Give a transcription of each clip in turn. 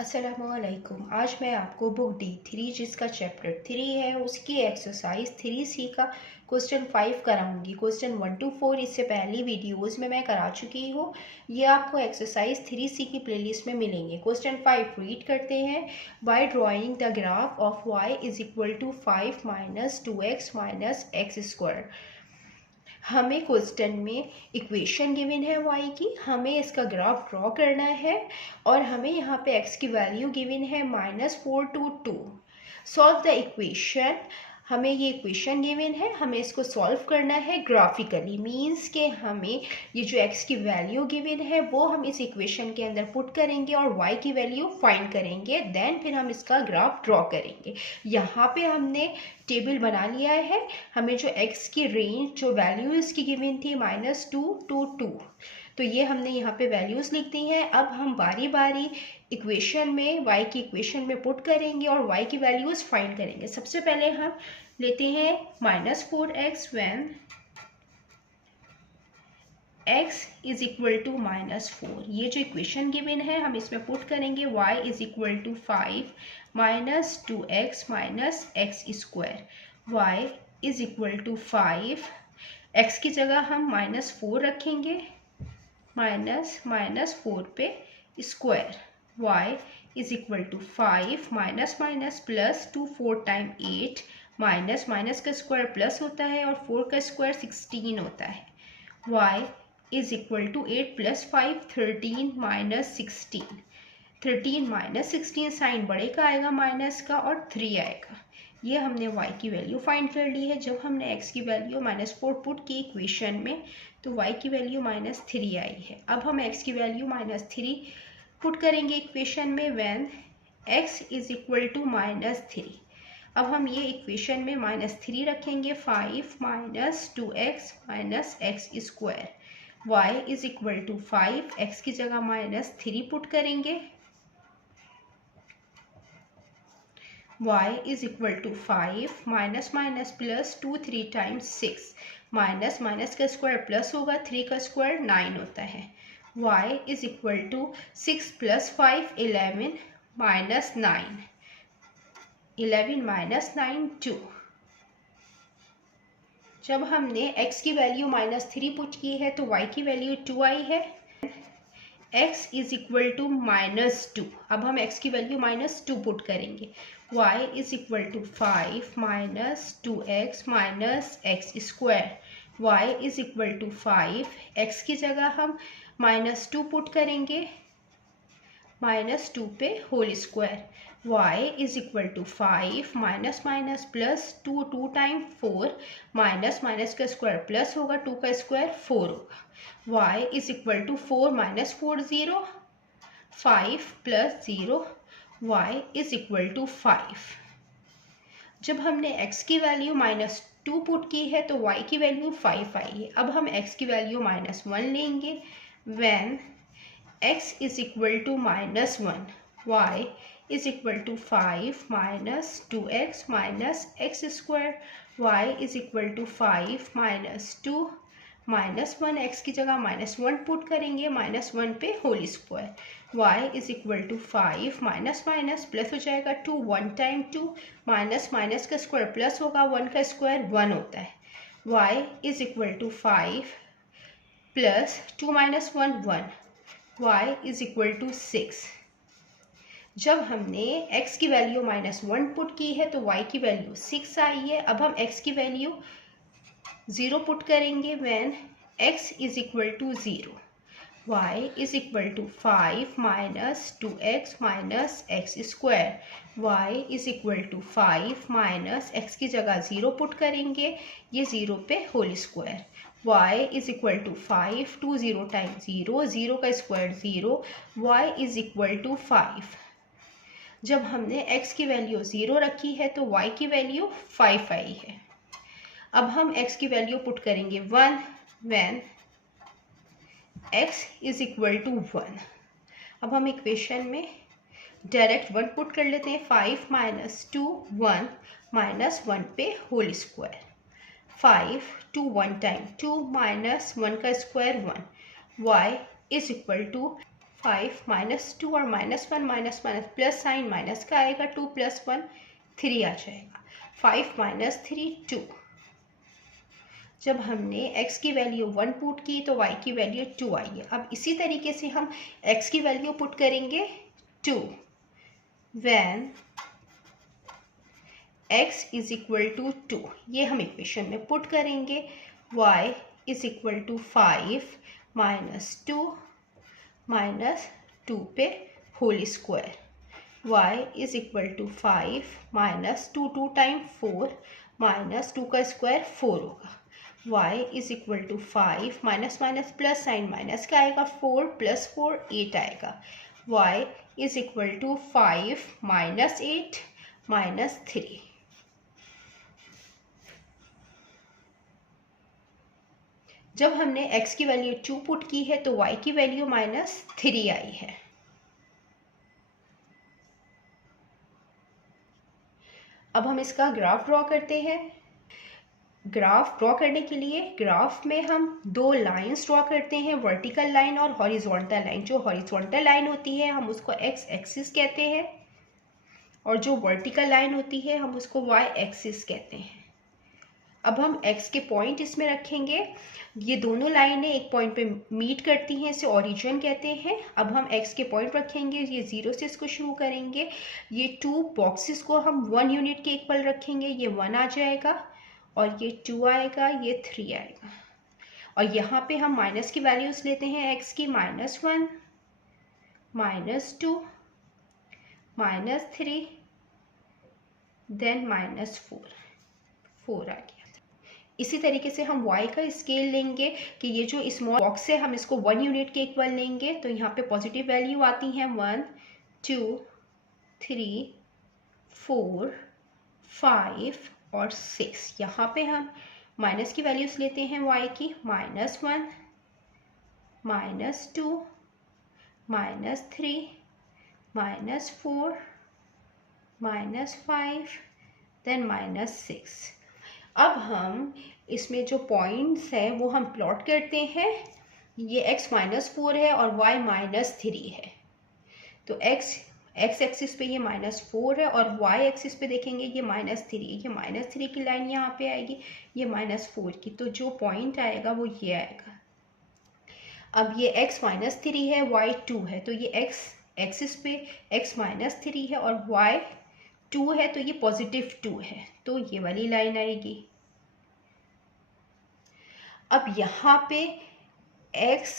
अस्सलामुअलैकुम। आज मैं आपको बुक D3 जिसका चैप्टर 3 है उसकी एक्सरसाइज 3C का क्वेश्चन 5 कराऊंगी। क्वेश्चन 1 to 4 इससे पहली वीडियोस में मैं करा चुकी हूँ। ये आपको एक्सरसाइज 3C की प्लेलिस्ट में मिलेंगे। क्वेश्चन 5 रीड करते हैं। By drawing the graph of y is equal to 5 minus 2x minus x square. हमें क्वेश्चन में इक्वेशन गिवन है y की, हमें इसका ग्राफ ड्रॉ करना है और हमें यहाँ पे x की वैल्यू गिवन है -4 to 2। Solve the equation. हमें ये इक्वेशन गिवन है, हमें इसको सॉल्व करना है ग्राफिकली। मींस के हमें ये जो x की वैल्यू गिवन है वो हम इस इक्वेशन के अंदर पुट करेंगे और y की वैल्यू फाइंड करेंगे, देन फिर हम इसका ग्राफ ड्रॉ करेंगे। यहाँ पे हमने टेबल बना लिया है। हमें जो x की रेंज जो वैल्यू इसकी गिवन थी -2 to 2, तो ये हमने यहाँ पे वैल्यूज़ लिख दी हैं। अब हम बारी बारी इक्वेशन में y की इक्वेशन में पुट करेंगे और y की वैल्यूज़ फाइंड करेंगे। सबसे पहले हम लेते हैं -4x when x is equal to -4। ये जो इक्वेशन गिवन है हम इसमें पुट करेंगे y is equal to 5 minus 2x minus x square. y is equal to 5, x की जगह हम -4 रखेंगे, माइनस 4 पे square. y is equal to 5 minus minus plus 2 4 time 8, minus minus का स्क्वायर प्लस होता है और 4 का स्क्वायर 16 होता है। y is equal to 8 plus 5 13 minus 16। 13 minus 16 sign बड़े का आएगा माइनस का और 3 आएगा। ये हमने y की वैल्यू फाइंड कर ली है। जब हमने x की वैल्यू -4 पुट की इक्वेशन में तो y की वैल्यू -3 आई है। अब हम x की वैल्यू -3 पुट करेंगे इक्वेशन में when x is equal to -3। अब हम ये इक्वेशन में -3 रखेंगे, 5 minus 2x minus x square. y is equal to 5, x की जगह -3 पुट करेंगे, y is equal to 5 minus minus plus 2 3 times 6, minus minus का स्क्वायर प्लस होगा, 3 का स्क्वायर 9 होता है। y is equal to 6 plus 5 11 minus 9, 11 minus 9 2। जब हमने x की वैल्यू -3 पुट की है तो y की वैल्यू 2 आई है। x is equal to -2। अब हम x की वैल्यू -2 पुट करेंगे, y is equal to 5 minus 2x minus x square. y is equal to 5, x की जगह हम -2 पुट करेंगे, -2 पे whole square. y is equal to 5 minus minus plus 2 2 time 4, minus minus का स्क्वायर प्लस होगा, 2 का square 4 होगा। y इज इक्वल टू 4 माइनस 4 0, 5 plus 0, y is equal to 5। जब हमने x की वैल्यू -2 पुट की है तो y की वैल्यू 5 आई है। अब हम x की वैल्यू -1 लेंगे when x is equal to -1, y is equal to 5 minus 2x minus x square. y is equal to 5 minus 2 minus 1, x की जगह -1 पुट करेंगे, -1 पे whole square. y is equal to 5 minus minus plus हो जाएगा 2, 1 time 2, minus minus का square plus होगा, 1 का square 1 होता है। y is equal to 5 plus 2 minus 1 1, y is equal to 6। जब हमने x की वैल्यू -1 पुट की है तो y की वैल्यू 6 आई है। अब हम x की वैल्यू 0 पुट करेंगे when x is equal to 0, y is equal to 5 minus 2x minus x square. y is equal to 5 minus x की जगह 0 पुट करेंगे, ये 0 पे whole square. y is equal to 5, 2 0 time 0, 0 का square 0, y is equal to 5। जब हमने x की value 0 रखी है तो y की वैल्यू 5 आई है। अब हम x की वैल्यू पुट करेंगे 1 when x is equal to 1। अब हम इक्वेशन में डायरेक्ट 1 पुट कर लेते हैं, 5 माइनस 2 1 माइनस 1 पे होल स्क्वायर। 5 2 1 टाइम 2 माइनस 1 का square 1, y is equal to 5 -2 और -1 minus minus plus sign minus का आएगा, 2 + 1 3 आ जाएगा। 5 - 3 2। जब हमने x की वैल्यू 1 पुट की तो y की वैल्यू 2 आई है। अब इसी तरीके से हम x की वैल्यू पुट करेंगे 2 व्हेन x = 2। ये हम इक्वेशन में पुट करेंगे। y = 5 - 2 - 2 पे होल स्क्वायर। y = 5 - 2 2 टाइम 4 -2 का स्क्वायर 4 होगा। y = 5 minus minus plus sign minus का आएगा, 4 + 4 8 आएगा। y = 5 - 8 - 3। जब हमने x की वैल्यू 2 पुट की है तो y की वैल्यू -3 आई है। अब हम इसका ग्राफ ड्रॉ करते हैं। ग्राफ ड्रॉ करने के लिए ग्राफ में हम 2 लाइंस ड्रॉ करते हैं, वर्टिकल लाइन और हॉरिजॉन्टल लाइन। जो हॉरिजॉन्टल लाइन होती है हम उसको x एक्सिस कहते हैं और जो वर्टिकल लाइन होती है हम उसको y एक्सिस कहते हैं। अब हम x के पॉइंट इसमें रखेंगे। ये दोनों लाइनें एक पॉइंट पे मीट करती हैं, इसे ओरिजिन कहते हैं। अब हम x के पॉइंट रखेंगे, ये 0 से इसको शुरू करेंगे। ये 2 बॉक्सेस को हम 1 यूनिट के इक्वल रखेंगे, ये 1 आ जाएगा और ये 2 आएगा, ये 3 आएगा। और यहाँ पे हम माइनस की वैल्यूज लेते हैं x की, -1 -2 -3 देन -4 4 आ गया। इसी तरीके से हम y का स्केल लेंगे कि ये जो स्मॉल बॉक्स है हम इसको 1 यूनिट के इक्वल लेंगे, तो यहाँ पे पॉजिटिव वैल्यू आती हैं 1 2 3 4 5 और 6। यहाँ पे हम माइनस की वैल्यूज लेते हैं y की, -1 -2 -3 -4 -5 देन -6। अब हम इसमें जो पॉइंट्स है वो हम प्लॉट करते हैं। ये x -4 है और y -3 है, तो x एक्सिस पे ये -4 है और y एक्सिस पे देखेंगे ये -3। ये -3 की लाइन यहाँ पे आएगी, ये -4 की, तो जो पॉइंट आएगा वो ये आएगा। अब ये x -3 है, y 2 है, तो ये x एक्सिस पे x -3 है और y 2 है, तो ये +2 है, तो ये वाली लाइन आएगी। अब यहाँ पे x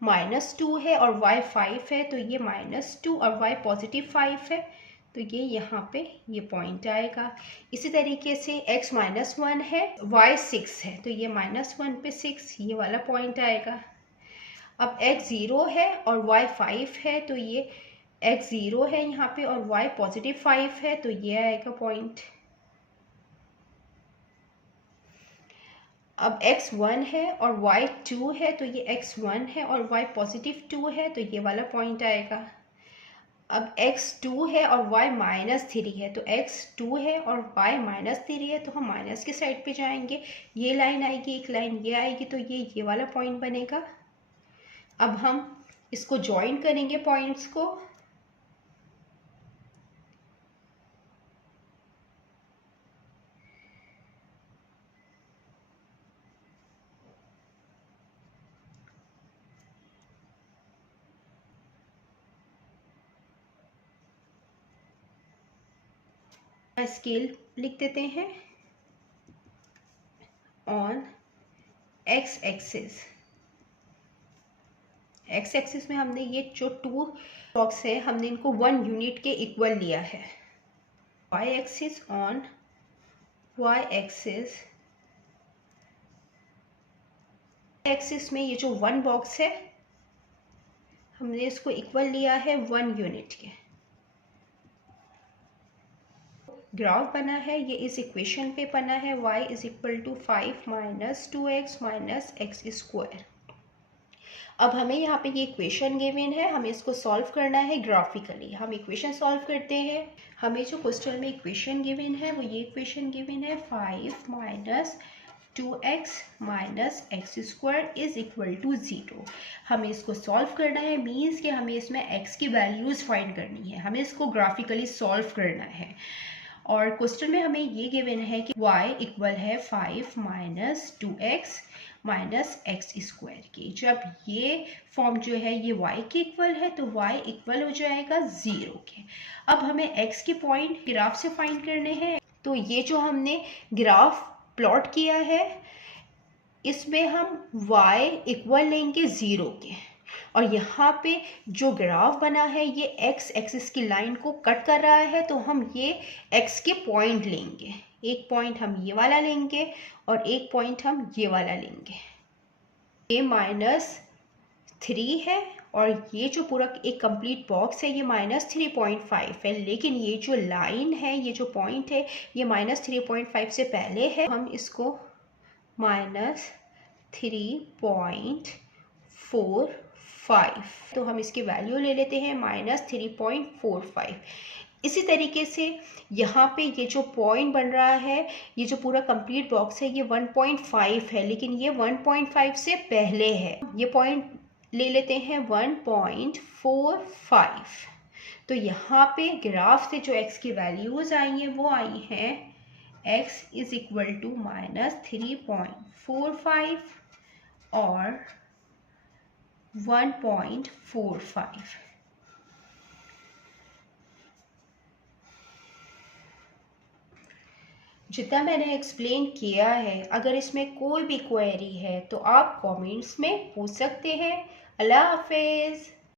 -2 है और y 5 है, तो ये -2 और y +5 है, तो ये यहाँ पे ये पॉइंट आएगा। इसी तरीके से x -1 है, y 6 है, तो ये -1 पे 6 ये वाला पॉइंट आएगा। अब x 0 है और y 5 है, तो ये x 0 है यहाँ पे और y +5 है, तो ये आएगा पॉइंट। अब x 1 है और y 2 है, तो ये x 1 है और y +2 है, तो ये वाला पॉइंट आएगा। अब x 2 है और y -3 है, तो x 2 है और y -3 है, तो हम माइनस के साइड पे जाएंगे। ये लाइन आएगी, एक लाइन ये आएगी, तो ये वाला पॉइंट बनेगा। अब हम इसको ज्वाइन करेंगे पॉइंट्स को। स्केल लिख देते हैं on x axis. x axis में हमने ये जो 2 बॉक्स है हमने इनको 1 यूनिट के इक्वल लिया है। y axis on y axis, axis में ये जो 1 बॉक्स है हमने इसको इक्वल लिया है 1 यूनिट के। ग्राफ बना है, ये इस इक्वेशन पे बना है, y = 5 - 2x - x²। अब हमें यहाँ पे ये इक्वेशन गिवन है, हमें इसको सॉल्व करना है ग्राफिकली। हम इक्वेशन सॉल्व करते हैं। हमें जो क्वेश्चन में इक्वेशन गिवन है वो ये इक्वेशन गिवन है, 5 - 2x minus x square is equal to 0। हमें इसको सॉल्व करना है, मीन्स कि हमें इसमें x की वैल्यूज़ फाइंड करनी है, हमें इसको ग्राफिकली सॉल्व करना है। और क्वेश्चन में हमें ये गिवन है कि y इक्वल है 5 minus 2x minus x square के। जब ये फॉर्म जो है ये y के इक्वल है तो y इक्वल हो जाएगा 0 के। अब हमें x के पॉइंट ग्राफ से फाइंड करने हैं। तो ये जो हमने ग्राफ प्लॉट किया है इसमें हम y इक्वल लेंगे 0 के, और यहाँ पे जो ग्राफ बना है ये x एक्सिस की लाइन को कट कर रहा है, तो हम ये x के पॉइंट लेंगे। एक पॉइंट हम ये वाला लेंगे और एक पॉइंट हम ये वाला लेंगे। ये -3 है और ये जो पूरा एक कंप्लीट बॉक्स है ये -3.5 है, लेकिन ये जो लाइन है, ये जो पॉइंट है ये -3.5 से पहले है। हम इसको -3.45, तो हम इसकी वैल्यू ले लेते हैं -3.45। इसी तरीके से यहाँ पे ये जो पॉइंट बन रहा है, ये जो पूरा कंप्लीट बॉक्स है ये 1.5 है, लेकिन ये 1.5 से पहले है। ये पॉइंट ले लेते हैं 1.45। तो यहाँ पे ग्राफ से जो x की वैल्यूज़ आई हैं वो आई हैं x इज इक्वल टू -3.45 और 1.45। जितना मैंने एक्सप्लेन किया है, अगर इसमें कोई भी क्वेरी है तो आप कमेंट्स में पूछ सकते हैं। अल्लाह हाफिज़।